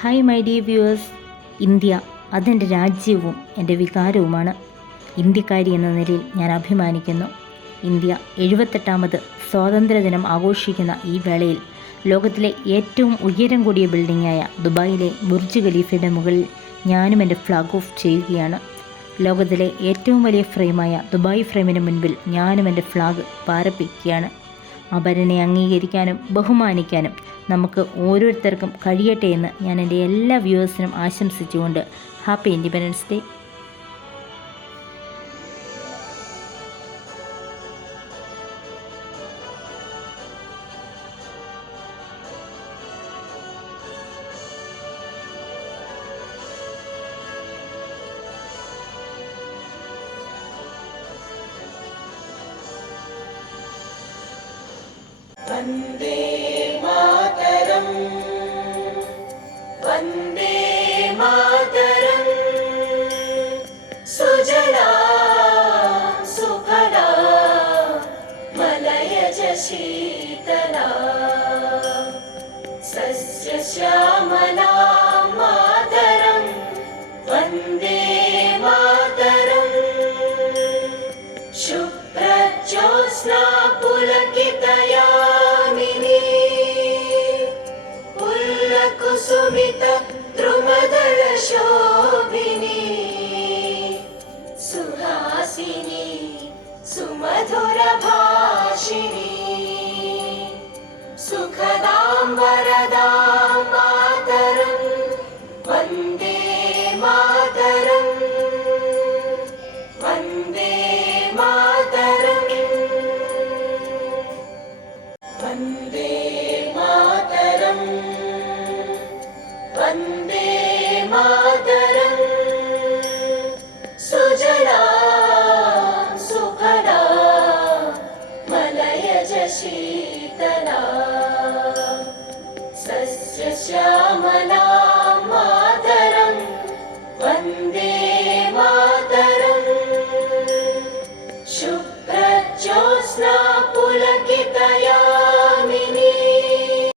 Hi my dear viewers India അതെന്റെ രാജ്യവും എന്റെ വികാരവുമാണ്. ഇന്ത്യക്കാരി എന്ന നിലയിൽ ഞാൻ അഭിമാനിക്കുന്നു. ഇന്ത്യ എഴുപത്തെട്ടാമത് സ്വാതന്ത്ര്യദിനം ആഘോഷിക്കുന്ന ഈ വേളയിൽ ലോകത്തിലെ ഏറ്റവും ഉയരം കൂടിയ ബിൽഡിംഗായ ദുബായിലെ ബുർജ് ഖലീഫയുടെ മുകളിൽ ഞാനും എന്റെ ഫ്ലാഗ് ഓഫ് ചെയ്യുകയാണ്. ലോകത്തിലെ ഏറ്റവും വലിയ ഫ്രെയിമായ ദുബായ് ഫ്രെയിമിന് മുൻപിൽ ഞാനും എന്റെ ഫ്ലാഗ് പാരപ്പിക്കുകയാണ്. അപരനെ അംഗീകരിക്കാനും ബഹുമാനിക്കാനും നമുക്ക് ഓരോരുത്തർക്കും കഴിയട്ടെ എന്ന് ഞാൻ എന്റെ എല്ലാ വ്യൂവേഴ്സിനും ആശംസിച്ചുകൊണ്ട് happy independence day. Vande Mataram. Vande Mataram. सुजला सुफला मलयज शीतला। सस्यश्यामला मातरम्। वन्दे शुभ्रज्योत्स्ना पुलकितयामिनी। पुल्लकुसुमित द्रुमदलशोभिनी। सुहासिनी सुमधुरभाषिणी। सुखदां वरदां वन्दे मातरम्। वन्दे मातरम्। सुजला सुफला मलयज शीतला। सस्यश्यामला